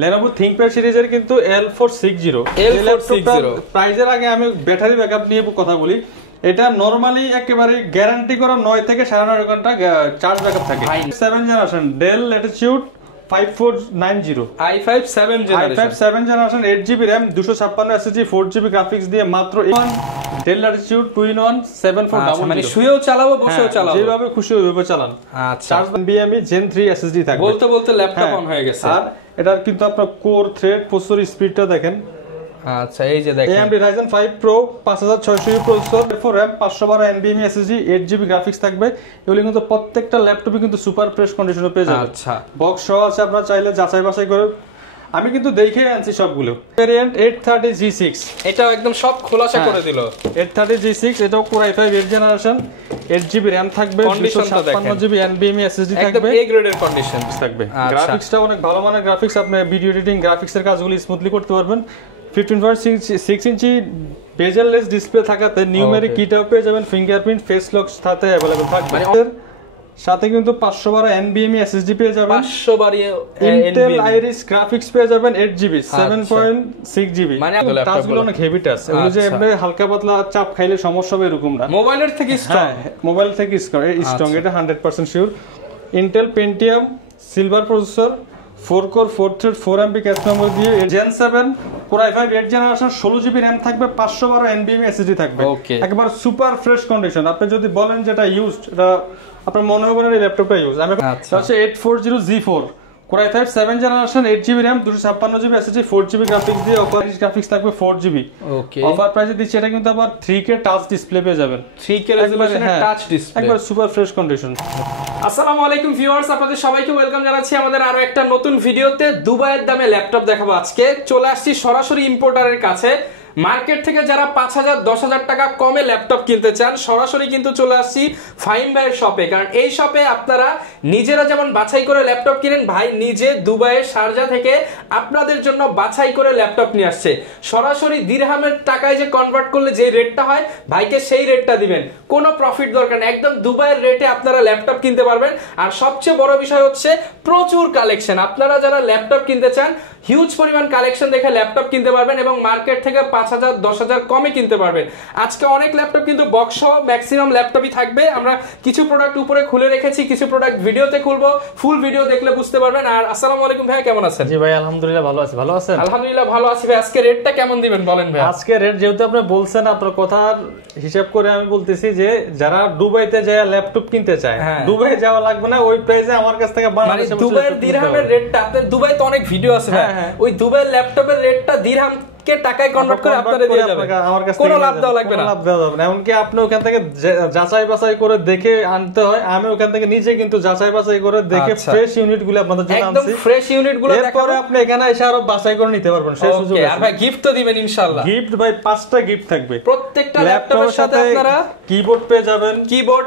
Lenovo ThinkPad সিরিজের কিন্তু L460 প্রাইজের আগে আমি ব্যাটারি ব্যাকআপ নিয়ে কথা বলি। এটা নরমালি একেবারে গ্যারান্টি করা 9 থেকে 9.5 ঘন্টা চার্জ ব্যাকআপ থাকে। 7 generation del Latitude 5490 i5 7 generation 8GB RAM 256 SSD 4GB graphics দিয়ে মাত্র ডেল ল্যাটিটিউড 2-in-1 7400 মানে শুয়েও চালাবো বসেও চালাবো যেভাবে খুশি ওইভাবে চালান। আচ্ছা 4GB Gen 3 SSD থাকবে। বলতে বলতে ল্যাপটপ অন হয়ে গেছে। আর এটার কিন্তু আপনার কোর থ্রেড প্রসেসর স্পিডটা দেখেন। আচ্ছা এই যে দেখেন AMD Ryzen 5 Pro 5600 processor 4 RAM 512 NVMe SSD 8GB graphics থাকবে। এগুলো কিন্তু প্রত্যেকটা ল্যাপটপে কিন্তু সুপার ফ্রেশ কন্ডিশনে পেয়ে যাবেন। আচ্ছা বক্স সহ আছে, আপনারা চাইলে যাচাই বাছাই করে আমি কিন্তু দেখে আনছি সবগুলো। ভেরিয়েন্ট 830G6 এটাও একদম সব খোলাসা করে দিল। 830G6 এটাও Core i5 8 generation 8GB RAM থাকবে 256GB NVMe SSD থাকবে। একদম এ গ্রেডের কন্ডিশন থাকবে। গ্রাফিক্সটা অনেক ভালো মানের গ্রাফিক্স, আপনি ভিডিও এডিটিং গ্রাফিক্সের কাজগুলো স্মুথলি করতে পারবেন। 15.6 ইঞ্চি বেজেললেস ডিসপ্লে থাকাতে নিউমেরিক কিটাও পেয়ে যাবেন, ফিঙ্গারপ্রিন্ট ফেস লক সাথে अवेलेबल থাকবে। সাথে কিন্তু 512 NVMe SSD পেয়ে যাবেন, 512 Intel Iris গ্রাফিক্স পেয়ে যাবেন 8GB 7.6GB। মানে টাচগুলো অনেক হেভি টাচ, এগুলো যে এমনি হালকা পাতলা চাপ খাইলে সমস্যা হবে এরকম না। মোবাইলের থেকে স্ট্রং, মোবাইল থেকে স্ট্রং, এটা 100% sure. Intel Pentium silver processor 4 core 4 thread 4MB cache memory দিয়ে Gen 7 Core i5 8 generation 16GB RAM থাকবে, 512 NVMe SSD থাকবে। একেবারে সুপার ফ্রেশ কন্ডিশন। আপনি যদি বলেন যেটা ইউজড, এটা আপনার মনে হবে না এই ল্যাপটপটা ইউজ। আমি হচ্ছে 840G4 Core i5 7 generation 8GB RAM 256GB SSD 4GB graphics দিয়ে অপারেটিং গ্রাফিক্স থাকবে 4GB। ওকে অফার প্রাইসে দিচ্ছি। এটা কিন্তু আবার 3K টাচ ডিসপ্লে পেয়ে যাবেন, 3K রেজোলিউশনের টাচ ডিসপ্লে, একবার সুপার ফ্রেশ কন্ডিশন। আসসালামু আলাইকুম ভিউয়ার্স, আপনাদের সবাইকে ওয়েলকাম জানাচ্ছি আমাদের আরো একটা নতুন ভিডিওতে। দুবাইয়ের দামে ল্যাপটপ দেখাবো আজকে। চলে আসছি সরাসরি ইম্পোর্টারের কাছে। মার্কেট থেকে যারা 5,000-10,000 টাকা কমে ল্যাপটপ কিনতে চান, সরাসরি কিন্তু চলে আসছি ফাহিম ভাইয়ের শপে। কারণ এই শপে আপনারা নিজেরা যেমন বাছাই করে ল্যাপটপ কিনেন, ভাই নিজে দুবাইয়ের শারজা থেকে আপনাদের জন্য বাছাই করে ল্যাপটপ নিয়ে আসছে। সরাসরি দিরহামের টাকায় যে কনভার্ট করলে যে রেটটা হয়, ভাইকে সেই রেটটা দিবেন, কোনো প্রফিট দরকার নেই। একদম দুবাইয়ের রেটে আপনারা ল্যাপটপ কিনতে পারবেন। আর সবচেয়ে বড় বিষয় হচ্ছে প্রচুর কালেকশন। আপনারা যারা ল্যাপটপ কিনতে চান, হিউজ পরিমাণ কালেকশন দেখে ল্যাপটপ কিনতে পারবেন এবং মার্কেট থেকে 5,000-10,000 কমে কিনতে পারবেন। আজকে অনেক ল্যাপটপ কিন্তু বক্স সহ ম্যাক্সিমাম ল্যাপটপই থাকবে। আমরা কিছু প্রোডাক্ট উপরে খুলে রেখেছি, কিছু প্রোডাক্ট ভিডিওতে খুলবো, ফুল ভিডিও দেখলে বুঝতে পারবেন। আর আসসালামু আলাইকুম ভাই, কেমন আছেন? জি ভাই আলহামদুলিল্লাহ ভালো আছি। ভালো আছেন? আলহামদুলিল্লাহ ভালো আছি ভাই। আজকে রেটটা কেমন দিবেন বলেন ভাই? আজকে রেট যেহেতু আপনি বলছেন, আপনার কথার হিসাব করে আমি বলতেছি যে যারা দুবাইতে যায় ল্যাপটপ কিনতে চায়, দুবাই যাওয়া লাগবে না, ওই প্রাইসে আমার কাছ থেকে বাংলাদেশে দুবাইয়ের দিরহামের রেটটা, আপনাদের দুবাই তো অনেক ভিডিও আছে ভাই, ওই দুবাই ল্যাপটপের রেটটা দিরহাম কে টাকায় কনভার্ট করে আপনারা দিয়ে যাবেন, আমার কাছে কোনো লাভ দেওয়া লাগবে না। লাভ দেওয়া যাবে না। এমনকি আপনি ওখান থেকে যাচাই বাছাই করে দেখে আনতে হয়। আমি ওখান থেকে নিজে কিন্তু যাচাই বাছাই করে দেখে ফ্রেশ ইউনিটগুলো আপনাদের জন্য আনছি। একদম ফ্রেশ ইউনিটগুলো দেখাবো, আপনি এখানে এসে আরো বাছাই করে নিতে পারবেন, সেই সুযোগ আছে। আর ভাই গিফট তো দিবেন ইনশাআল্লাহ। গিফট ভাই 5টা গিফট থাকবে। প্রত্যেকটা ল্যাপটপের সাথে আপনারা কিবোর্ড পেয়ে যাবেন, কিবোর্ড,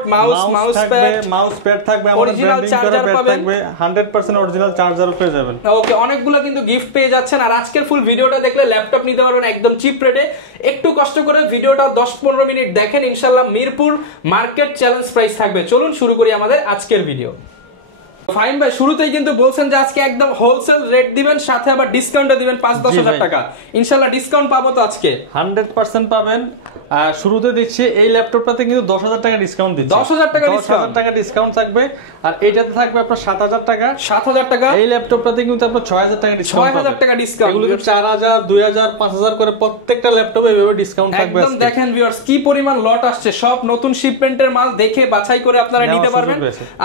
মাউস প্যাড থাকবে, অরিজিনাল চার্জার পাবেন, 100% অরিজিনাল চার্জার পেয়ে যাবেন। ওকে, অনেকগুলো কিন্তু গিফট পেয়ে যাচ্ছেন। আর আজকের ফুল ভিডিওটা দেখলে ল্যাপটপ নিতে পারবেন একদম চিপ রেটে। একটু কষ্ট করে ভিডিওটা 10-15 মিনিট দেখেন, ইনশাআল্লাহ মিরপুর মার্কেট চ্যালেঞ্জ প্রাইস থাকবে। চলুন শুরু করি আমাদের আজকের ভিডিও। ফাইন ভাই, শুরুতেই কিন্তু বলছেন যে আজকে একদম হোলসেল রেট দিবেন, সাথে আবার ডিসকাউন্টও দিবেন 5-10,000 টাকা। ইনশাআল্লাহ ডিসকাউন্ট পাবো তো আজকে? 100% পাবেন। শুরুতে দিচ্ছি এই ল্যাপটপটাতে কিন্তু 10,000 টাকা ডিসকাউন্ট দিচ্ছি। 10,000 টাকা ডিসকাউন্ট থাকবে। আর এটাতে থাকবে আপনার 7,000 টাকা। 7,000 টাকা। এই ল্যাপটপটাতে কিন্তু আপনার 6,000 টাকা ডিসকাউন্ট। 6,000 টাকা ডিসকাউন্ট। এগুলো 4,000, 2,000, 5,000 করে প্রত্যেকটা ল্যাপটপে এইভাবে ডিসকাউন্ট থাকবে। একদম দেখেন ভিউয়ার্স কি পরিমাণ লট আসছে, সব নতুন শিপমেন্টের মাল দেখে বাছাই করে আপনারা নিতে পারবেন।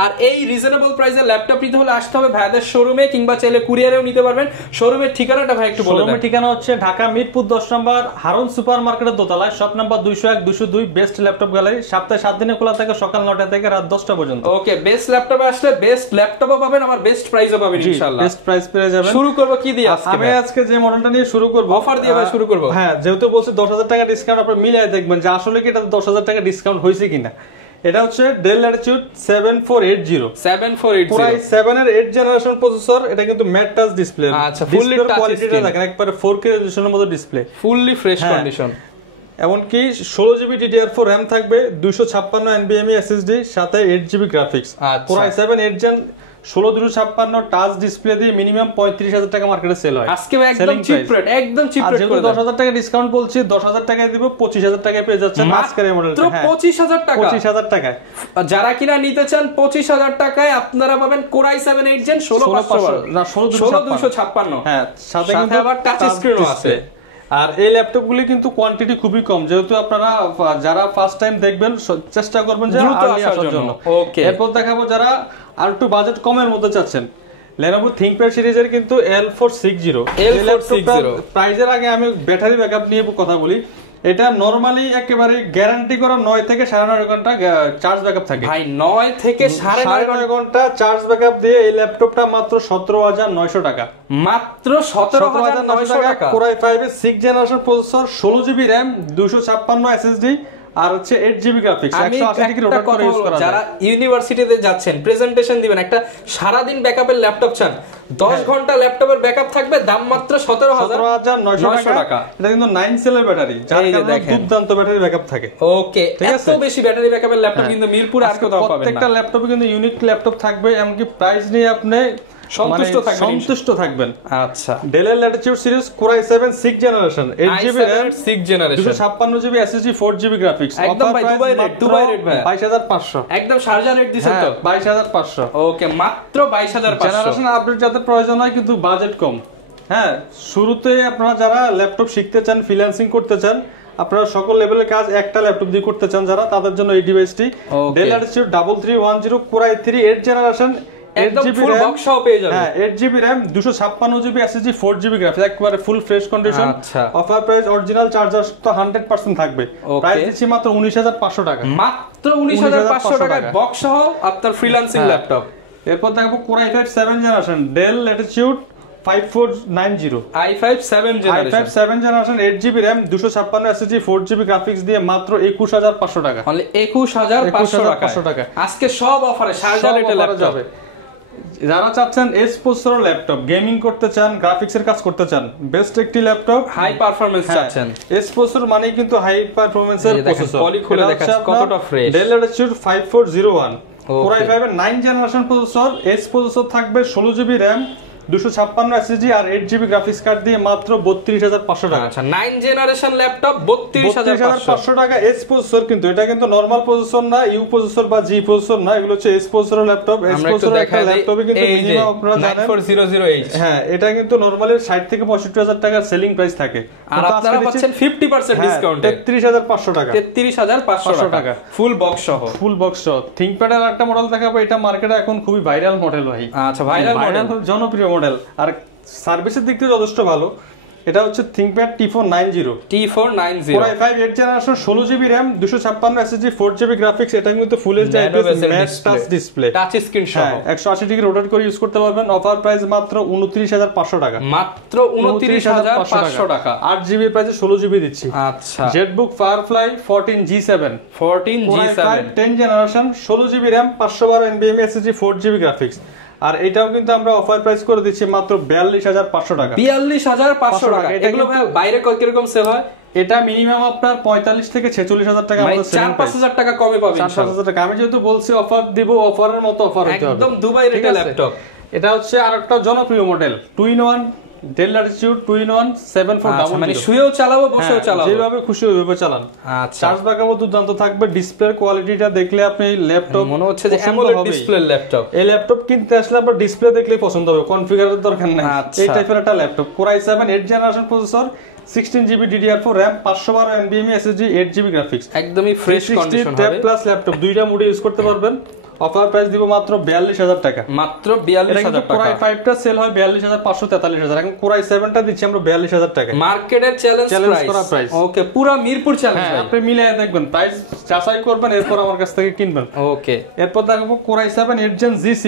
আর এই রিজনেবল প্রাইসে ল্যাপটপ নিতে হলে আসতে হবে ভাইদের শোরুমে, কিংবা চাইলে কুরিয়ারেও নিতে পারবেন। শোরুমের ঠিকানাটা ভাই একটু বলে দেন। শোরুমের ঠিকানা হচ্ছে ঢাকা মিরপুর 10 নম্বর হারুন সুপার মার্কেটের দোতলায়, shop number 201, 202, best laptop gallery. সপ্তাহে 7 দিনে খোলা থাকে, সকাল 9টা থেকে রাত 10টা পর্যন্ত। ওকে, বেস্ট ল্যাপটপে আসলে বেস্ট ল্যাপটপও পাবেন, আবার বেস্ট প্রাইসও পাবেন ইনশাআল্লাহ। বেস্ট প্রাইস পেয়ে যাবেন। শুরু করব কি দিয়ে আজকে? আমি আজকে যে মডেলটা নিয়ে শুরু করব, অফার দিয়ে ভাই শুরু করব। হ্যাঁ, যেহেতু বলছি 10,000 টাকা ডিসকাউন্ট, আপনি মিলিয়ে দেখবেন যে আসলে কি এটা 10,000 টাকা ডিসকাউন্ট হইছে কিনা। এটা হচ্ছে ডেল ল্যাটিটিউড 7480 Core i7 এর 8 জেনারেশন প্রসেসর। এটা কিন্তু ম্যাট টাচ ডিসপ্লে। আচ্ছা, ফুললি টাচ কোয়ালিটিটা দেখেন, একবারে 4K রেজোলিউশনের মতো ডিসপ্লে, ফুললি ফ্রেশ কন্ডিশন। এমনকি 16GB DDR4 RAM থাকবে, 256 NVMe SSD, সাথে 8GB graphics. Core i7 8 Gen 16256 touch display দিয়ে মিনিমাম 35000 টাকা মার্কেটে সেল হয় আজকে একদম চিপ রেট, একদম চিপ রেট করে 10000 টাকা ডিসকাউন্ট বলছি, 10000 টাকায় দিব, 25000 টাকায় পেয়ে যাচ্ছেন আজকের এই মডেলটা। মাত্র 25000 টাকা, 25000 টাকায় যারা কিনা নিতে চান 25000 টাকায় আপনারা পাবেন Core i7 8 Gen 16256। হ্যাঁ, সাথে কিন্তু আবার টাচ স্ক্রিনও আছে। আর এই ল্যাপটপগুলি কিন্তু কোয়ান্টিটি খুবই কম, যেহেতু আপনারা যারা ফার্স্ট টাইম দেখবেন চেষ্টা করবেন যে আর্লি আসার জন্য। ওকে, এরপর দেখাবো যারা আর একটু বাজেট কমের মধ্যে চাচ্ছেন, Lenovo ThinkPad সিরিজের কিন্তু L460 প্রাইজের আগে আমি ব্যাটারি ব্যাকআপ নিয়ে কথা বলি। এটা নরমালি একেবারে গ্যারান্টি করা 9 থেকে 9.5 ঘন্টা চার্জ ব্যাকআপ থাকে ভাই। 9 থেকে 9.5 ঘন্টা চার্জ ব্যাকআপ দিয়ে এই ল্যাপটপটা মাত্র 17900 টাকা, মাত্র 17900 টাকা। Core i5 এর 6th generation processor, 16GB RAM, 256 SSD আর হচ্ছে 8GB গ্রাফিক্স, 180 ডিগ্রি রোটেট করে ইউজ করা যায়। যারা ইউনিভার্সিটিতে যাচ্ছেন, প্রেজেন্টেশন দিবেন, একটা সারা দিন ব্যাকআপের ল্যাপটপ চান, 10 ঘন্টা ল্যাপটপের ব্যাকআপ থাকবে, দাম মাত্র 17900 টাকা। এটা কিন্তু 9 সেলের ব্যাটারি, যার কারণে দুর্দান্ত ব্যাটারি ব্যাকআপ থাকে। ওকে, এত বেশি ব্যাটারি ব্যাকআপের ল্যাপটপ কিন্তু মিরপুরে আর কোথাও পাবেন না। প্রত্যেকটা ল্যাপটপে কিন্তু ইউনিক ল্যাপটপ থাকবে, এমনকি প্রাইস নিয়ে আপনি সন্তুষ্ট থাকবেন। আচ্ছা, Dell Latitude series Core i7 6th generation, 8GB RAM, 6th generation, 256GB SSD, 4GB graphics. একদম ভাই দুবাই রেট ভাই, 22500 একদম শারজা রেট দিছেন তো, 22500। ওকে, মাত্র 22500। জেনারেশন আপডেট যাদের প্রয়োজন হয় কিন্তু বাজেট কম। হ্যাঁ, শুরুতে আপনারা যারা ল্যাপটপ শিখতে চান, ফ্রিল্যান্সিং করতে চান, আপনারা সকল লেভেলের কাজ একটা ল্যাপটপ দিয়ে করতে চান যারা, তাদের জন্য এই ডিভাইসটি Dell Latitude 3310 Core i3 8th generation, একদম ফুল বক্স সহ পেয়ে যাবেন। হ্যাঁ, 8GB RAM, 256GB SSD, 4GB graphics, একবারে full fresh condition. Offer price original charger তো 100% থাকবে। প্রাইস দিচ্ছি মাত্র 19500 টাকা, মাত্র 19500 টাকায় বক্স সহ আপনার ফ্রিল্যান্সিং ল্যাপটপ। এরপর দেখবো Core i5 7th generation, Dell Latitude 5490 i5 7 generation, 8GB RAM, 256 SSD, 4GB graphics দিয়ে মাত্র 21500 টাকা, মানে 21500 টাকা। আজকে সব অফারে শারজা রেটে ল্যাপটপ যাবে। যারা চাচ্ছেন এস প্রসেসর ল্যাপটপ, গেমিং করতে চান, গ্রাফিক্সের কাজ করতে চান, বেস্ট একটি ল্যাপটপ, হাই পারফরম্যান্স চাচ্ছেন, এস প্রসেসর মানে কিন্তু হাই পারফরম্যান্সের প্রসেসর। পলি খুলে দেখাচ্ছি কতটা fresh. Dell Latitude 5401 Core i5 এর 9th generation processor, S processor থাকবে, 16GB RAM, 256 SSD আর 8GB গ্রাফিক্স কার্ড দিয়ে মাত্র 32500 টাকা। আচ্ছা, 9 জেনারেশন ল্যাপটপ 32500 টাকা। এস প্রসেসর, কিন্তু এটা কিন্তু নরমাল প্রসেসর না, ইউ প্রসেসর বা জি প্রসেসর না, এগুলো হচ্ছে S processor laptop. S processor একটা ল্যাপটপে কিন্তু মিনিমাম আপনারা জানেন 9400H। হ্যাঁ, এটা কিন্তু নরমালি 60 থেকে 65000 টাকা সেলিং প্রাইস থাকে, আর আপনারা পাচ্ছেন 50% ডিসকাউন্টে 33500 টাকা, 33500 টাকা ফুল বক্স সহ। ThinkPad এর একটা মডেল দেখাবো, এটা মার্কেটে এখন খুবই ভাইরাল মডেল ভাই। আচ্ছা, ভাইরাল মডেল, জনপ্রিয় মডেল আর সার্ভিসের দিক থেকে যথেষ্ট ভালো। এটা হচ্ছে ThinkPad T490 Core i5 8th generation, 16GB RAM, 256 SSD, 4GB graphics. এটা কিন্তু full HD mat touch display, touch screen সহ, 180 ডিগ্রি রোটেট করে ইউজ করতে পারবেন। অফার প্রাইস মাত্র 29500 টাকা, মাত্র 29500 টাকা। 8GB প্রাইসে 16GB দিচ্ছি। আচ্ছা, ZBook Firefly 14G7 10th generation, 16GB RAM, 512 NVMe SSD, 4GB graphics. আর এটাও কিন্তু আমরা অফার প্রাইস করে দিচ্ছি মাত্র 42500 টাকা, 42500 টাকা। এগুলো বাইরে কি রকম সেল হয়? এটা মিনিমাম আপনার 45 থেকে 46000 টাকা আমাদের সেলিং প্রাইস, 4-5000 টাকা কমে পাবেন। 4-5000 টাকা। আমি যেহেতু বলছি অফার দিব, অফারের মতো অফার হতে হবে, একদম দুবাই রেটে ল্যাপটপ। এটা হচ্ছে আরেকটা জনপ্রিয় model 2-in-1 Dell Latitude 2-in-1 7400, মানে শুয়েও চালাবো, বসেও চালাবো, যেভাবে খুশি ওইভাবে চালান। আচ্ছা, চার্জ ব্যাকআপও দুর্দান্ত থাকবে। ডিসপ্লের কোয়ালিটিটা দেখলে আপনি ল্যাপটপ মনে হচ্ছে যে অ্যামোলেড ডিসপ্লে ল্যাপটপ। এই ল্যাপটপ কিনতে আসলে আপনার ডিসপ্লে দেখলেই পছন্দ হবে, কনফিগারের দরকার নাই। এই টাইপের একটা laptop. Core i7 8th generation processor, 16GB DDR4 RAM, 512 NVMe SSD, 8GB graphics, একদমই ফ্রেশ কন্ডিশন হবে। প্লাস ল্যাপটপ দুইটা মোডে ইউজ করতে পারবেন। অফার প্রাইস দিব মাত্র 42000 টাকা, মাত্র 42000 টাকা। Core i5 টা সেল হয় 42500 এখন Core i7 টা দিচ্ছি আমরা 42000 টাকা, মার্কেটের চ্যালেঞ্জ করা প্রাইস। ওকে, পুরো মিরপুর চ্যালেঞ্জ ভাই। আপনি মিলায় দেখবেন, প্রাইস যাচাই করবেন, এরপর আমার কাছ থেকে কিনবেন। ওকে, এরপর দেখাবো Core i7 8th Gen Z6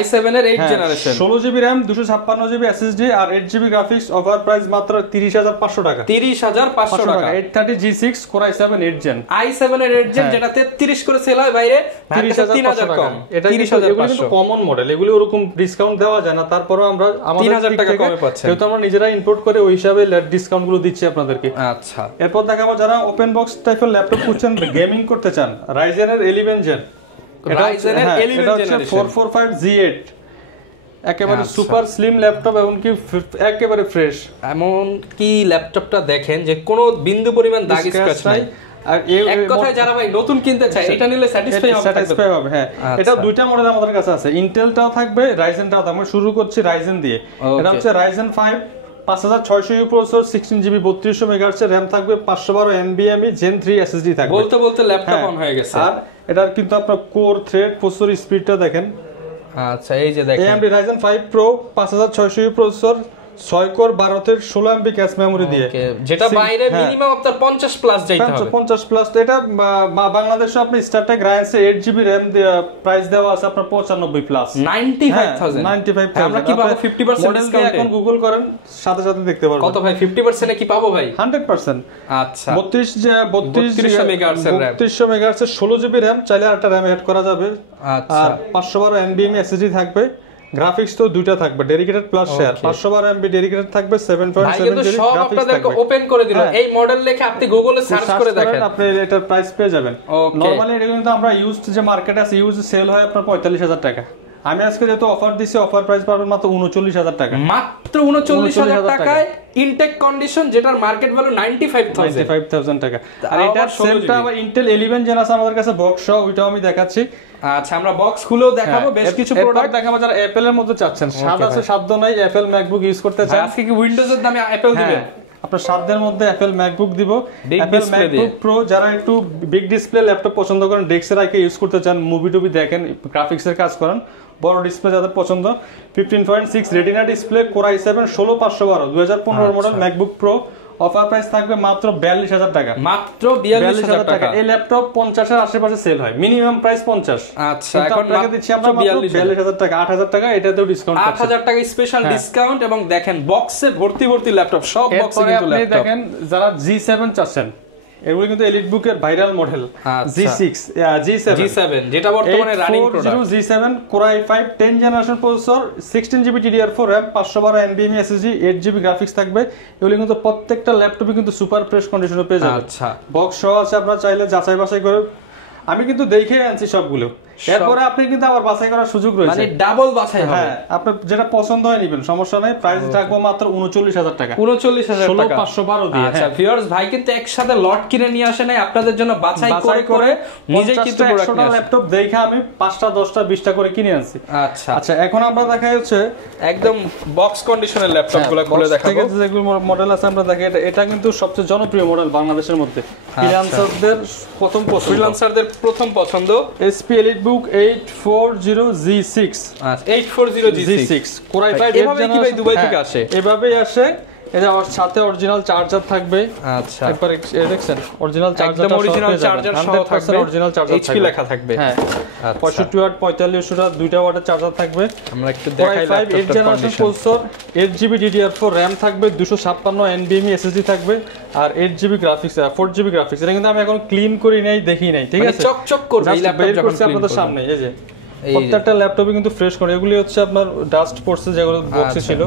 i7 এর 8th generation, 16GB RAM, 256GB SSD আর 8GB গ্রাফিক্স। অফার প্রাইস মাত্র 30500 টাকা, 30500 টাকা। 830 G6 Core i7 8th Gen, i7 এর 8th Gen যেটা 33 করে সেল হয় বাইরে, 30000 কম। এটা কিন্তু কমন মডেল, এগুলো ওরকম ডিসকাউন্ট দেওয়া যায় না, তারপরও আমরা আমাদের 3000 টাকা কমে পাচ্ছেন, যেহেতু আমরা নিজেরা ইম্পোর্ট করে ওই হিসাবে ডিসকাউন্ট গুলো দিচ্ছি আপনাদেরকে। আচ্ছা, এরপর দেখাবো যারা ওপেন বক্স টাইপের ল্যাপটপ খুঁজছেন, গেমিং করতে চান, Ryzen এর 11 Gen, Ryzen এর 11 জেনারেশন 445 Z8 একেবারে সুপার স্লিম ল্যাপটপ এবং কি একেবারে ফ্রেশ। এমন কি ল্যাপটপটা দেখেন যে কোনো বিন্দু পরিমাণ দাগ স্ক্র্যাচ নাই। আর এক কথায় যারা ভাই নতুন কিনতে চায় এটা নিলে স্যাটিসফাই হবে। হ্যাঁ, এটা দুইটা মডেল আমাদের কাছে আছে, ইন্টেলটাও থাকবে, রাইজেনটাও থাকবে। শুরু করছি রাইজেন দিয়ে। এটা হচ্ছে Ryzen 5 5600 processor, 16GB 3200 megahertz RAM থাকবে, 512 NVMe Gen 3 SSD থাকবে। বলতে বলতে ল্যাপটপ অন হয়ে গেছে। আর এটার কিন্তু আপনার কোর থ্রেড প্রসেসর স্পিডটা দেখেন। আচ্ছা, এই যে দেখেন AMD Ryzen 5 Pro 5600 processor, 6 core 12/16 MB cache memory দিয়ে, যেটা বাইরে মিনিমাম আপনার 50 প্লাস যাইতে হবে। 50 প্লাস। এটা বাংলাদেশে আপনি Star Tech Ryzen 8GB RAM price দেওয়া আছে আপনার 95 প্লাস, 95000। আমরা কি পাবো 50% ডিসকাউন্টে? এখন গুগল করেন, সাথে সাথে দেখতে পারবেন। কত ভাই 50% এ কি পাবো ভাই? 100%। আচ্ছা, 3200 মেগাহার্টজের RAM, 3200 মেগাহার্টজের 16GB RAM, চাইলে আরেকটা RAM এড করা যাবে। আচ্ছা, আর 512 NVMe SSD থাকবে। গ্রাফিক্স তো দুইটা থাকবে, dedicated plus share. 512 MB dedicated থাকবে, 7.7 GB সব আপনাদেরকে ওপেন করে দিল। এই মডেল লিখে আপনি গুগলে সার্চ করে দেখেন, আপনি এটার প্রাইস পেয়ে যাবেন। নরমালি এটা কিন্তু আমরা ইউজড যে মার্কেট আছে, ইউজ সেল হয় আপনার 45000 টাকা। আমি আজকে যেহেতু অফার দিছি, অফার প্রাইস পাবেন মাত্র 39000 টাকা। মাত্র 39000 টাকায় ইনটেক কন্ডিশন, যেটার মার্কেট ভ্যালু 95000 টাকা। আর এটা সেলটা আবার ইন্টেল 11 জেন আছে আমাদের কাছে বক্স সহ, ওইটাও আমি দেখাচ্ছি। আচ্ছা, আমরা বক্স খুলেও দেখাবো বেশ কিছু প্রোডাক্ট দেখাবো যারা অ্যাপল এর মধ্যে চাচ্ছেন। স্বাদ আছে সাধ্য নাই, অ্যাপল ম্যাকবুক ইউজ করতে চান। আজকে কি উইন্ডোজ এর দামে অ্যাপল দিবেন? আপনার সাধ্যের মধ্যে অ্যাপল ম্যাকবুক দিব। অ্যাপল ম্যাকবুক প্রো, যারা একটু বিগ ডিসপ্লে ল্যাপটপ পছন্দ করেন, ডেস্কে রেখে ইউজ করতে চান, মুভি টুভি দেখেন, গ্রাফিক্সের কাজ করেন, বড় ডিসপ্লে যাদের পছন্দ, 15.6 retina display, core i7 16512 2015 model MacBook pro, offer price থাকবে মাত্র 42000 টাকা। মাত্র 42000 টাকা। এই ল্যাপটপ 50 এর আশেপাশে সেল হয়, মিনিমাম প্রাইস 50। আচ্ছা, এখন টাকা দিচ্ছি আমরা মাত্র 42000 টাকা। 8000 টাকা এটাতেও ডিসকাউন্ট, 8000 টাকা স্পেশাল ডিসকাউন্ট। এবং দেখেন বক্সে ভর্তি ভর্তি ল্যাপটপ, সব বক্সে কিন্তু ল্যাপটপ। দেখেন যারা G7 চাচ্ছেন, এগুলো কিন্তু এলিট বুকের ভাইরাল মডেল। G7 যেটা বর্তমানে running product. G7 Core i5 10 generation processor, 16GB DDR4 RAM, 512 NVMe SSD, 8GB graphics থাকবে। এগুলো কিন্তু প্রত্যেকটা ল্যাপটপে কিন্তু সুপার ফ্রেশ কন্ডিশনে পেয়ে যাবেন। আচ্ছা, বক্স সহ আছে, আপনারা চাইলে যাচাই বাছাই করে। আমি কিন্তু দেখে আনছি সবগুলো, এরপরে আপনি কিন্তু আবার বাছাই করার সুযোগ রয়েছে, মানে ডাবল বাছাই হবে। হ্যাঁ, আপনার যেটা পছন্দ হয় নেবেন, সমস্যা নাই। প্রাইস থাকবে মাত্র 39000 টাকা। 39000 টাকা 16512 দিয়ে। আচ্ছা ভিউয়ার্স, ভাই কিন্তু একসাথে লট কিনে নিয়ে আসে নাই, আপনাদের জন্য বাছাই করে নিজেই কিন্তু প্রোডাক্ট নিয়ে আসে। ল্যাপটপ দেখে আমি 5টা 10টা 20টা করে কিনে আনছি। আচ্ছা আচ্ছা, এখন আমরা দেখাই হচ্ছে একদম বক্স কন্ডিশনের ল্যাপটপগুলো খুলে দেখাবো। যেগুলো মডেল আছে আমরা দেখাই। এটা কিন্তু সবচেয়ে জনপ্রিয় মডেল বাংলাদেশের মধ্যে, ফ্রিল্যান্সারদের প্রথম পছন্দ। HP EliteBook 840G6। আচ্ছা, 840G6 Core i5 এভাবে কি ভাই দুবাই থেকে আসে? এভাবেই আসে। এটা ওর সাথে অরিজিনাল চার্জার থাকবে। আচ্ছা, একবার দেখছেন অরিজিনাল চার্জার, একদম অরিজিনাল চার্জার সহ থাকবে, অরিজিনাল চার্জার HP লেখা থাকবে। হ্যাঁ, 65 ওয়াট 45 ওয়াট দুইটা ওয়াটের চার্জার থাকবে। আমরা একটু দেখাই ল্যাপটপের generation processor, 8GB DDR4 RAM থাকবে, 256 NVMe SSD থাকবে, আর 8GB গ্রাফিক্স, 4GB গ্রাফিক্স। এটা কিন্তু আমি এখন ক্লিন করি নাই, দেখি নাই, ঠিক আছে? চকচক করবে এই ল্যাপটপ যখন আপনাদের সামনে। এই যে প্রত্যেকটা ল্যাপটপে কিন্তু ফ্রেশ করে, এগুলি হচ্ছে আপনার ডাস্ট পড়ছে যেগুলো বক্সে ছিল,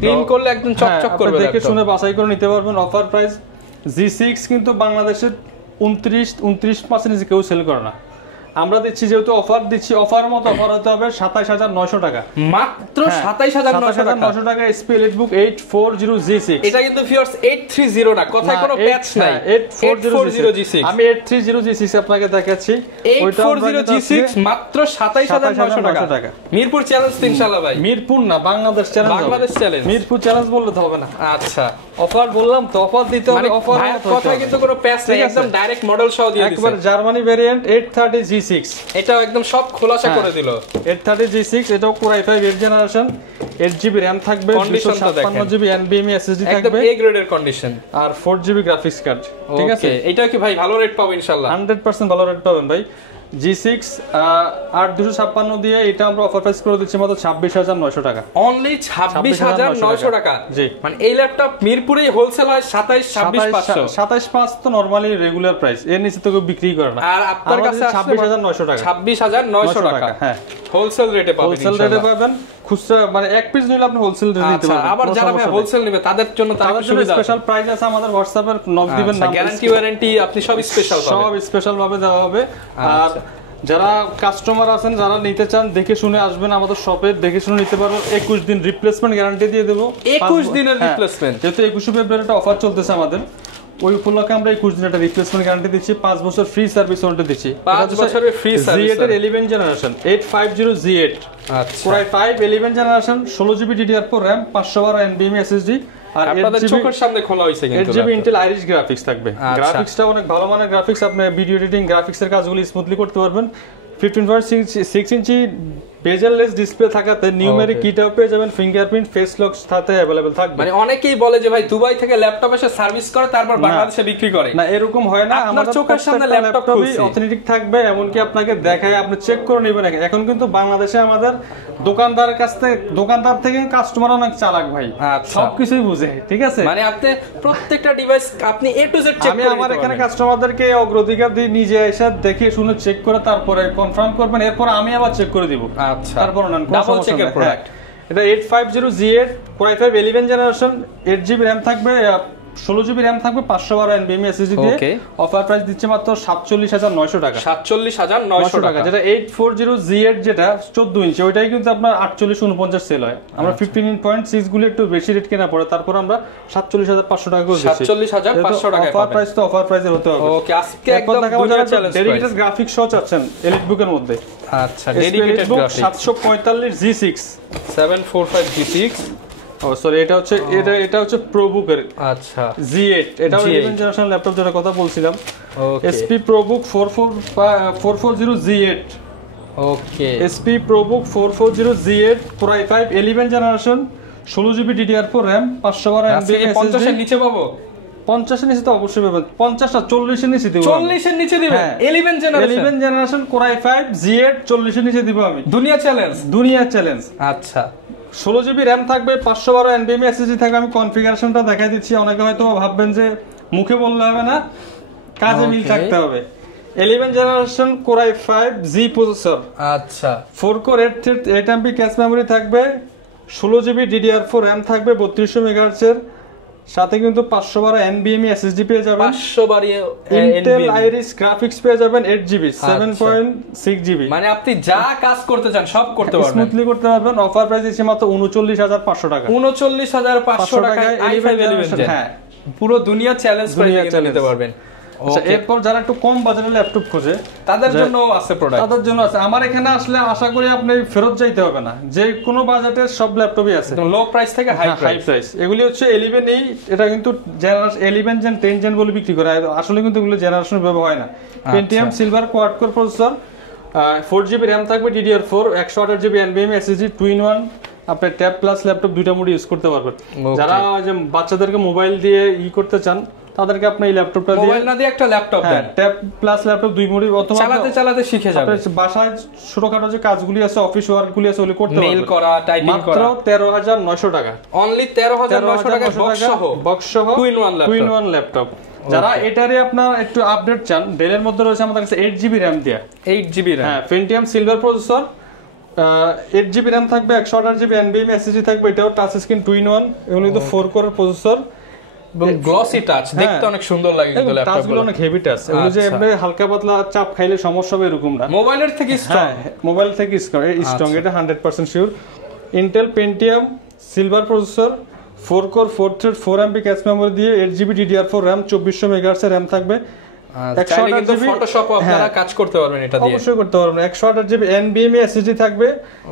ক্লিন করলে একদম চকচক করবে। দেখে শুনে বাছাই করে নিতে পারবেন। অফার প্রাইস G6 কিন্তু বাংলাদেশে 29% নিচে কেউ সেল করে না। আমরা দিচ্ছি, যেহেতু অফার দিচ্ছি, অফার মতো অফার হতে হবে 27900 টাকা। মাত্র 27900 টাকা HP EliteBook 840G6। এটা কিন্তু ভিউয়ার্স 830 না, কথায় কোনো প্যাচ নাই, 840G6। আমি 830G6 আপনাকে দেখাচ্ছি। 840G6 মাত্র 27900 টাকা। মিরপুর চ্যালেঞ্জ ইনশাআল্লাহ ভাই। মিরপুর না, Bangladesh challenge. Bangladesh challenge, Mirpur challenge বললে তো হবে না। আচ্ছা, অফার বললাম তো, অফার দিতে হবে। অফার কথায় কিন্তু কোনো প্যাচ নাই, একদম ডাইরেক্ট মডেল সহ দিয়ে দিয়েছে। একবার জার্মানি ভেরিয়েন্ট 830G6। এটাও একদম সব খোলাসা করে দিল। 830G6 এটাও Core i5 8 generation, 8GB RAM থাকবে, 256GB NVMe SSD থাকবে, একদম এ গ্রেডের কন্ডিশন, আর 4GB গ্রাফিক্স কার্ড। ঠিক আছে, এটাও কি ভাই ভালো রেট পাবো ইনশাআল্লাহ? 100% ভালো রেট পাবেন ভাই। G6 8256 দিয়ে এটা আমরা অফার প্রাইস করে দিচ্ছি মাত্র 26900 টাকা। অনলি 26900 টাকা। জি, মানে এই ল্যাপটপ মিরপুরে হোলসেল হয় 27500। 27500 তো নরমালি রেগুলার প্রাইস, এর নিচে তো কেউ বিক্রি করে না। আর আপনার কাছে 26900 টাকা। 26900 টাকা, হ্যাঁ, হোলসেল রেটে পাবেন। হোলসেল রেটে পাবেন। খুচরা মানে এক পিস নিলে আপনি হোলসেল রেটে নিতে পারবেন। আবার যারা হোলসেল নেবে তাদের জন্য তাদের সুবিধা, স্পেশাল প্রাইস আছে। আমাদের হোয়াটসঅ্যাপে নক দিবেন, গ্যারান্টি ওয়ারেন্টি আপনি সব স্পেশাল পাবেন, সব স্পেশাল ভাবে দেওয়া হবে। আর যারা কাস্টমার আছেন যারা নিতে চান দেখে শুনে আসবেন আমাদের শপে, দেখে শুনে নিতে পারবেন। 21 দিন রিপ্লেসমেন্ট গ্যারান্টি দিয়ে দেবো। 21 দিনের রিপ্লেসমেন্ট, যেহেতু 21 ফেব্রুয়ারি একটা অফার চলতেছে আমাদের, ওই উপলক্ষে আমরা 21 দিনের একটা রিপ্লেসমেন্ট গ্যারান্টি দিচ্ছি, 5 বছর ফ্রি সার্ভিস ওয়ারেন্টি দিচ্ছি। 5 বছরের ফ্রি সার্ভিস। Z8 এর 11 জেনারেশন 850 Z8, আচ্ছা Core i5 11 generation 16GB DDR4 RAM 512 NVMe SSD, আর আপনাদের চোখের সামনে খোলা হইছে কিন্তু 8GB ইন্টেল আইরিশ গ্রাফিক্স থাকবে। গ্রাফিক্সটা অনেক ভালো মানের গ্রাফিক্স, আপনি ভিডিও এডিটিং গ্রাফিক্সের কাজগুলো স্মুথলি করতে পারবেন। 15.6 ইঞ্চি বেজেললেস ডিসপ্লে থাকাতে নিউমেরিক কিটাও পেয়ে যাবেন, ফিঙ্গারপ্রিন্ট ফেস লক সাথে अवेलेबल থাকবে। মানে অনেকেই বলে যে ভাই দুবাই থেকে ল্যাপটপ এসে সার্ভিস করে তারপর বাংলাদেশে বিক্রি করে, না এরকম হয় না। আমাদের চোখের সামনে ল্যাপটপ খুলছি, অথেন্টিক থাকবে, এমনকি আপনাকে দেখায় আপনি চেক করে নেবেন। এখন কিন্তু বাংলাদেশে আমাদের দোকানদারের কাছ থেকে, দোকানদার থেকে কাস্টমার অনেক চালাক ভাই, সবকিছুই বুঝে, ঠিক আছে? মানে আপনি প্রত্যেকটা ডিভাইস আপনি এ টু জেড চেক করে। আমি আমার এখানে কাস্টমারদেরকে অগ্রাধিকার দিই, নিজে এসে দেখে শুনে চেক করে তারপরে কনফার্ম করবেন, এরপর আমি আবার চেক করে দিব। আচ্ছা তারপর না ডাবল চেকের প্রোডাক্ট। এটা 850 Z8 Core i5 11 generation 8GB RAM থাকবে, 16GB RAM থাকবে, 512 NVMe SSD দিয়ে। অফার প্রাইস দিচ্ছে মাত্র 47,900 টাকা। 47,900 টাকা। যেটা 840 Z8 যেটা 14 ইঞ্চি, ওইটাই কিন্তু আপনার 4849 সেল হয়। আমরা 15.6 গুলো একটু বেশি রেট কেনা পড়ে, তারপর আমরা 47,500 টাকা করে দিচ্ছি। 47,500 টাকা অফার প্রাইস তো অফার প্রাইসের হতে হবে। ওকে, আজকে একদম দুনিয়া চ্যালেঞ্জ প্রাইস। ডেডিকেটেড গ্রাফিক্স সহ চাচ্ছেন এলিটবুকের মধ্যে। আচ্ছা ডেডিকেটেড গ্রাফিক্স 745 G6 745 G6। ও সরি, এটা হচ্ছে প্রোবুকের আচ্ছা Z8, এটা 11 জেনারেশন ল্যাপটপ যেটা কথা বলছিলাম। ওকে SP ProBook 440 Z8, ওকে SP ProBook 440 Z8 Core i5 11 generation 16GB DDR4 RAM 512 NVMe SSD। 50 এর নিচে পাবো? 50 এর নিচে তো অবশ্যই পাবেন, 50টা 40 এর নিচে দিব। 40 এর নিচে দিবেন? 11 জেনারেশন Core i5 Z8 40 এর নিচে দিব আমি। দুনিয়া চ্যালেঞ্জ। আচ্ছা 16GB RAM থাকবে, 512 NVMe SSD থাকবে। আমি কনফিগারেশনটা দেখাই দিচ্ছি, অনেকে হয়তো ভাববেন যে মুখে বললে হবে না, কাজে মিল থাকতে হবে। 11 generation Core i5 Z processor, আচ্ছা 4 কোর 8 MB ক্যাশ মেমরি থাকবে, 16GB DDR4 RAM থাকবে 3200 MHz এর সাথে কিন্তু 512 NVMe SSD পেয়ে যাবেন। 512 Intel Iris গ্রাফিক্স পেয়ে যাবেন 8GB 7.6GB। মানে আপনি যা কাজ করতে চান সব করতে পারবেন, স্মুথলি করতে পারবেন। অফার প্রাইস দিচ্ছে মাত্র 39,500 টাকা। 39,500 টাকায় i5 11 হ্যাঁ, পুরো দুনিয়া চ্যালেঞ্জ প্রাইসে নিতে পারবেন। আচ্ছা এরপর যারা একটু কম বাজেটের ল্যাপটপ খোঁজে তাদের জন্য আছে প্রোডাক্ট, তাদের জন্য আছে। আমার এখানে আসলে আশা করি আপনি ফেরত যাইতে হবে না, যে কোনো বাজেটের সব ল্যাপটপই আছে, লো প্রাইস থেকে হাই প্রাইস। এগুলি হচ্ছে 11 এই, এটা কিন্তু জেনারেশন 11 জেন 10 জেন বলে বিক্রি করে, আসলে কিন্তু এগুলো জেনারেশন ব্যবহার হয় না। Pentium silver quad core processor, 4GB RAM থাকবে DDR4, 128GB NVMe SSD 2-in-1। আপনি ট্যাব প্লাস ল্যাপটপ দুইটা মোড ইউজ করতে পারবেন। যারা যে বাচ্চাদেরকে মোবাইল দিয়ে করতে চান তাদেরকে আপনি এই ল্যাপটপটা দিয়ে, মোবাইল না দিয়ে একটা ল্যাপটপ দেন, ট্যাব প্লাস ল্যাপটপ দুই মোডই অথবা চালাতে শিখে যাবেন। বাসায় ছোটখাটো যে কাজগুলি আছে, অফিস ওয়ার্কগুলি আছে, ওগুলো করতে পারবেন। মেইল করা, টাইপিং করা। মাত্র 13,900 টাকা, অনলি 13,900 টাকা বক্স সহ 2-in-1 ল্যাপটপ। যারা এটারে আপনার একটু আপডেট চান, ডেলের মধ্যে রয়েছে আমাদের কাছে 8GB RAM দেয়া, 8GB RAM, হ্যাঁ Pentium silver processor, 8GB RAM থাকবে, 128GB NVMe SSD থাকবে, এটাও টাচ স্ক্রিন 2-in-1। এগুলো কিন্তু 4 কোরের প্রসেসর, গ্লসি টাচ, দেখতে অনেক সুন্দর লাগে কিন্তু ল্যাপটপগুলো। টাচগুলো অনেক হেভি টাচ, এগুলো যে এমনি হালকা পাতলা চাপ খাইলে সমস্যা হবে এরকম না। মোবাইলের থেকে স্ট্রং, মোবাইল থেকে স্ট্রং, এটা 100% sure. Intel Pentium silver processor, 4 core 4 thread 4 MB cache memory দিয়ে, 8GB DDR4 RAM 2400 MHz এর RAM থাকবে। চাইলে কিন্তু ফটোশপে আপনারা কাজ করতে পারবেন এটা দিয়ে, অবশ্যই করতে পারবেন। 128GB NVMe SSD থাকবে,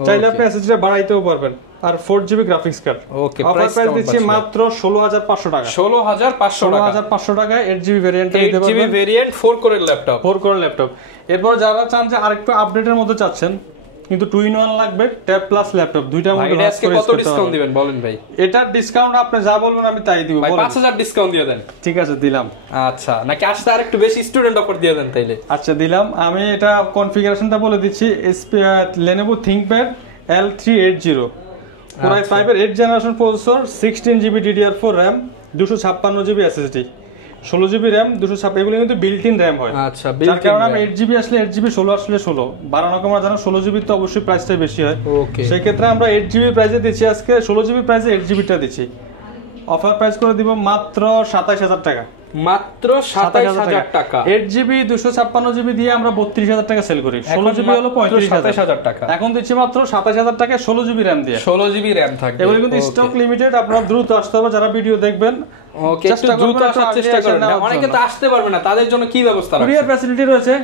চাইলে আপনি SSD বাড়াইতেও পারবেন। আর 4GB গ্রাফিক্স কার্ড। ওকে, অফার প্রাইস দিচ্ছি মাত্র 16,500 টাকা। 16,500 টাকায় 8GB ভেরিয়েন্ট নিতে পারবেন। 8GB ভেরিয়েন্ট 4 কোরের ল্যাপটপ, 4 কোরের ল্যাপটপ। এরপর যারা চান যে আরেকটু আপডেটের মধ্যে চাচ্ছেন কিন্তু 2-in-1 লাগবে, ট্যাব প্লাস ল্যাপটপ দুইটা মধ্যে ভাই আজকে কত ডিসকাউন্ট দিবেন বলেন ভাই? এটা ডিসকাউন্ট আপনি যা বলবেন আমি তাই দিব। ভাই 5,000 ডিসকাউন্ট দিয়ে দেন। ঠিক আছে দিলাম। আচ্ছা, নাকি আসতে আরেকটু বেশি স্টুডেন্ট অফার দিয়ে দেন তাইলে? আচ্ছা দিলাম। আমি এটা কনফিগারেশনটা বলে দিচ্ছি। Lenovo ThinkPad L380 Core i5 এর 8 generation processor, 16GB DDR4 RAM, 256GB SSD, 16GB RAM 256, এগুলো কিন্তু বিল্ট ইন RAM হয়। আচ্ছা, যার কারণে আমি 8GB আসলে 8GB, 16 আসলে 16 বাড়ানো কমা জানো, 16GB তো অবশ্যই প্রাইসটা বেশি হয়। ওকে, সেই ক্ষেত্রে আমরা 8GB প্রাইসে দিচ্ছি, আজকে 16GB প্রাইসে 8GB টা দিচ্ছি। অফার প্রাইস করে দিব মাত্র 27,000 টাকা। মাত্র 27000 টাকা। 8GB 256GB দিয়ে আমরা 32000 টাকা সেল করি। 16GB হলো 35000 টাকা। এখন দিচ্ছি মাত্র 27000 টাকা 16GB RAM দিয়ে। 16GB RAM থাকবে। এগুলো কিন্তু স্টক লিমিটেড, আপনারা দ্রুত আসতে হবে যারা ভিডিও দেখবেন। ওকে, চেষ্টা দ্রুত আসার চেষ্টা করবেন। অনেকে তো আসতে পারবে না, তাদের জন্য কি ব্যবস্থা আছে? কুরিয়ার ফ্যাসিলিটি রয়েছে।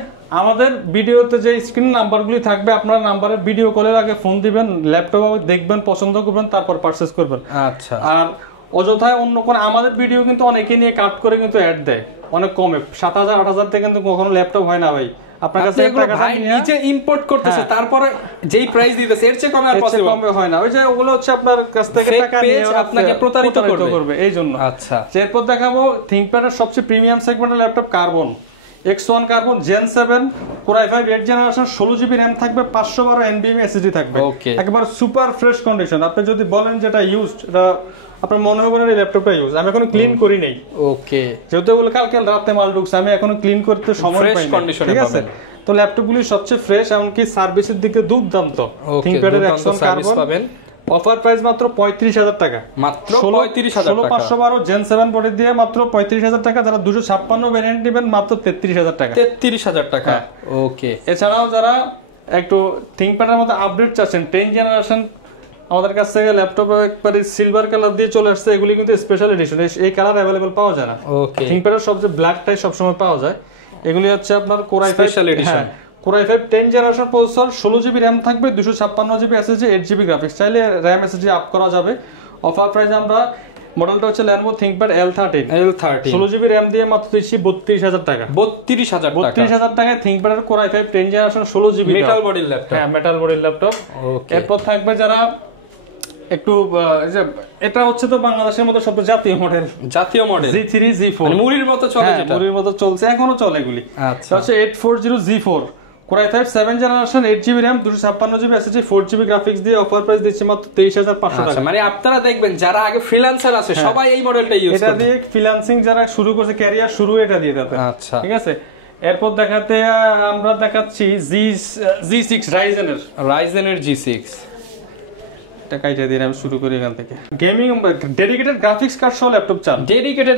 আমাদের ভিডিওতে যে স্ক্রিন নাম্বারগুলি থাকবে, আপনারা নাম্বারে ভিডিও কলের আগে ফোন দিবেন, ল্যাপটপে দেখবেন, পছন্দ করবেন, তারপর পারচেজ করবেন। আচ্ছা। আর অযথায় অন্য কোন আমাদের ভিডিও কিন্তু অনেকে নিয়ে কাট করে কিন্তু অ্যাড দেয় অনেক কমে, 7000 8000 থেকে কিন্তু কখনো ল্যাপটপ হয় না ভাই। আপনার কাছে ভাই নিজে ইম্পোর্ট করতেছে, তারপরে যেই প্রাইস দিতেছে এর চেয়ে কমে আর পসিবল কমে হয় না। ওই যে ওগুলো হচ্ছে আপনার কাছ থেকে টাকা নিয়ে আপনাকে প্রতারিত করবে এই জন্য। আচ্ছা, এরপর দেখাবো থিংকপ্যাডের সবচেয়ে প্রিমিয়াম সেগমেন্টের laptop carbon X1 carbon Gen 7 Core i5 8 generation 16GB RAM থাকবে, 512 NVMe SSD থাকবে। একবার সুপার ফ্রেশ কন্ডিশন। আপনি যদি বলেন যেটা ইউজড, এটা আপনার মনে হবে না এই ল্যাপটপটা ইউজ। আমি এখনো ক্লিন করি নাই। ওকে, যেহেতু ওগুলো কালকে রাতে মাল ঢুকছে, আমি এখনো ক্লিন করতে সময় পাই না। ঠিক আছে, তো ল্যাপটপগুলি সবচেয়ে ফ্রেশ, এমনকি সার্ভিসের দিকে দুর্দান্ত। থিংকপ্যাডের X1 কার্বন পাবেন। অফার প্রাইস মাত্র 35000 টাকা। মাত্র 35000 টাকা। 16512 Gen 7 বডি দিয়ে মাত্র 35000 টাকা। যারা 256 ভ্যারিয়েন্ট নেবেন মাত্র 33000 টাকা। 33000 টাকা। ওকে, এছাড়াও যারা একটু থিংকপ্যাডের মতো আপডেট চাচ্ছেন, 10 জেনারেশন আমাদের কাছ থেকে ল্যাপটপ একবারে সিলভার কালার দিয়ে চলে আসছে। এগুলি কিন্তু স্পেশাল এডিশন, এই কালার अवेलेबल পাওয়া যায় না। ওকে, থিংকপ্যাডের সবচেয়ে ব্ল্যাকটাই সবসময় পাওয়া যায়। এগুলি হচ্ছে আপনার Core i5 special edition. Core i5 10 generation processor, 16GB RAM থাকবে, 256GB SSD, 8GB গ্রাফিক্স। চাইলে RAM SSD আপ করা যাবে। অফার প্রাইস আমরা মডেলটা হচ্ছে Lenovo ThinkPad L13 16GB RAM দিয়ে মাত্র দিচ্ছি 32000 টাকা। 32000 টাকায় ThinkPad এর Core i5 10 generation 16GB metal বডির ল্যাপটপ। হ্যাঁ, মেটাল বডির ল্যাপটপ। ওকে, এরপর থাকবে যারা একটু এটা হচ্ছে তো বাংলাদেশের মতো সবচেয়ে জাতীয় মডেল Z3 Z4 মানে মুড়ির মতো চলে, যেটা মুড়ির মতো চলছে, এখনো চলে এগুলি। আচ্ছা, হচ্ছে 840 Z4 Core i5 7 generation 8GB RAM 256GB SSD 4GB graphics দিয়ে অফার প্রাইস দিচ্ছি মাত্র 23500 টাকা। মানে আপনারা দেখবেন যারা আগে ফ্রিল্যান্সার আছে সবাই এই মডেলটা ইউজ করে। এটা দিয়ে ফ্রিল্যান্সিং যারা শুরু করছে, ক্যারিয়ার শুরু এটা দিয়ে তাতে। আচ্ছা, ঠিক আছে। এরপর আমরা দেখাচ্ছি G6 রাইজেনের G6। টাকাইটা দিয়ে আমি শুরু করি এখান থেকে। গেমিং ডেডিকেটেড গ্রাফিক্স কার্ড সহ ল্যাপটপ চান, ডেডিকেটেড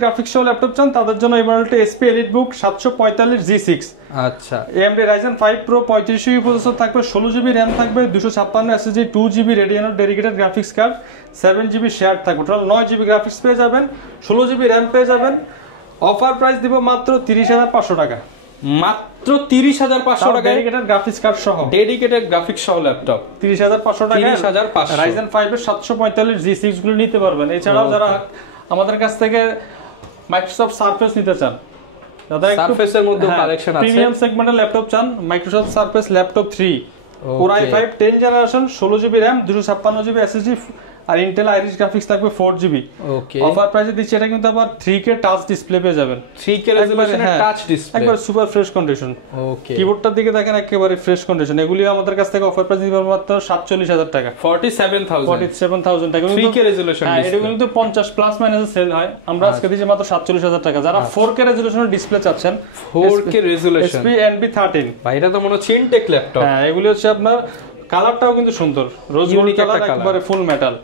গ্রাফিক্স সহ ল্যাপটপ চান, তাদের জন্য এই মডেলটা SP EliteBook 745 G6। আচ্ছা, AMD Ryzen 5 Pro 3500 প্রসেসর থাকবে, 16GB RAM থাকবে, 256 SSD, 2GB Radeon dedicated graphics card, 7GB share থাকবে। টোটাল 9GB গ্রাফিক্স পেয়ে যাবেন, 16GB RAM পেয়ে যাবেন। অফার প্রাইস দিব মাত্র 30500 টাকা। মাত্র 30500 টাকা ডেডিকেটেড গ্রাফিক্স কার্ড সহ, ডেডিকেটেড গ্রাফিক্স সহ ল্যাপটপ 30500 টাকা। 30500 Ryzen 5 এর 745 G6 গুলো নিতে পারবেন। এছাড়াও যারা আমাদের কাছ থেকে মাইক্রোসফট সারফেস নিতে চান, সারফেসের মধ্যে কালেকশন আছে, প্রিমিয়াম সেগমেন্টের ল্যাপটপ চান, Microsoft surface laptop 3 Core i5 10 generation 16GB RAM 256GB SSD আর ইন্টেল আইরিশ গ্রাফিক্স থাকবে 4GB। ওকে, অফার প্রাইসে দিচ্ছি। এটা কিন্তু আবার 3K টাচ ডিসপ্লে পেয়ে যাবেন, 3K রেজোলিউশনের টাচ ডিসপ্লে, একবার সুপার ফ্রেশ কন্ডিশন। ওকে, কিবোর্ডটার দিকে দেখেন একেবারে ফ্রেশ কন্ডিশন। এগুলি আমাদের কাছ থেকে অফার প্রাইস দিবেন মাত্র 47000 টাকা। 47000 টাকা। 3K রেজোলিউশন ডিসপ্লে, এটা কিন্তু 50 প্লাস মাইনাসে সেল হয়। আমরা আজকে দিচ্ছি মাত্র 47000 টাকা। যারা 4K রেজোলিউশনের ডিসপ্লে চাচ্ছেন, 4K রেজোলিউশন SP NB13 ভাই, এটা তো মনে হচ্ছে ইনটেক ল্যাপটপ। হ্যাঁ, এগুলি হচ্ছে আপনার কালারটাও কিন্তু সুন্দর, রোজ গোল্ড কালার, একবারে ফুল metal.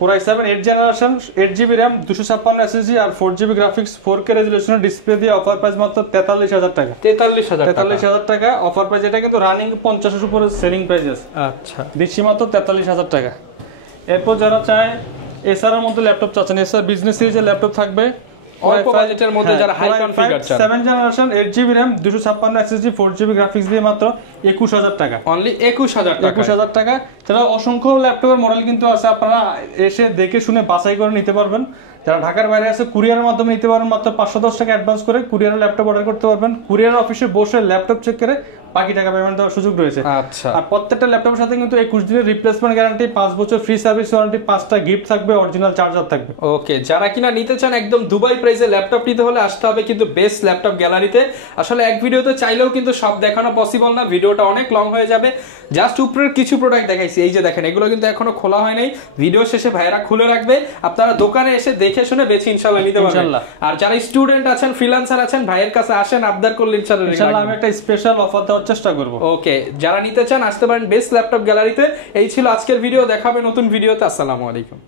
Core i7 8 generation 8GB RAM 256 SSD আর 4GB গ্রাফিক্স 4K রেজোলিউশনের ডিসপ্লে দিয়ে অফার প্রাইস মাত্র 43000 টাকা। 43000 টাকা অফার প্রাইস। এটা কিন্তু রানিং 50 এর উপরে সেলিং প্রাইস আছে। আচ্ছা, দিচ্ছি মাত্র 43000 টাকা। এরপর যারা চায় এসআর এর মধ্যে ল্যাপটপ চাচ্ছেন, এসআর বিজনেস সিরিজের ল্যাপটপ থাকবে অল্প বাজেটের মধ্যে, যারা হাই কনফিগার চান, 7 generation 8GB RAM 256 SSD 4GB graphics দিয়ে মাত্র 21000 টাকা। অনলি 21000 টাকা। তারা অসংখ্য ল্যাপটপের মডেল কিন্তু আছে, আপনারা এসে দেখে শুনে বাছাই করে নিতে পারবেন। যারা ঢাকার বাইরে আছে কুরিয়ারের মাধ্যমে নিতে পারবেন, মাত্র 510 টাকা অ্যাডভান্স করে কুরিয়ারের ল্যাপটপ অর্ডার করতে পারবেন। কুরিয়ার অফিসে বসে ল্যাপটপ চেক করে বাকি টাকা পেমেন্ট দেওয়ার সুযোগ রয়েছে। আচ্ছা, আর প্রত্যেকটা ল্যাপটপের সাথে কিন্তু 21 দিনের রিপ্লেসমেন্ট গ্যারান্টি, 5 বছর ফ্রি সার্ভিস ওয়ারেন্টি, 5টা গিফট থাকবে, অরিজিনাল চার্জার থাকবে। ওকে, যারা কিনা নিতে চান একদম দুবাই প্রাইসে ল্যাপটপ নিতে হলে আসতে হবে কিন্তু বেস্ট ল্যাপটপ গ্যালারিতে। আসলে এক ভিডিওতে চাইলেও কিন্তু সব দেখানো পসিবল না, ভিডিওটা অনেক লং হয়ে যাবে। জাস্ট উপরের কিছু প্রোডাক্ট দেখাইছি, এই যে দেখেন, এগুলো কিন্তু এখনো খোলা হয় নাই। ভিডিও শেষে ভাইরা খুলে রাখবে, আপনারা দোকানে এসে দেখে শুনে বেছে ইনশাআল্লাহ নিতে পারবেন। আর যারা স্টুডেন্ট আছেন, ফ্রিল্যান্সার আছেন, ভাইয়ের কাছে আসেন, আবদার করলে ইনশাআল্লাহ আমি একটা স্পেশাল অফার দেওয়ার চেষ্টা করব। ওকে, যারা নিতে চান আসতে পারেন বেস্ট ল্যাপটপ গ্যালারিতে। এই ছিল আজকের ভিডিও, দেখাবে নতুন ভিডিওতে। আসসালামু আলাইকুম।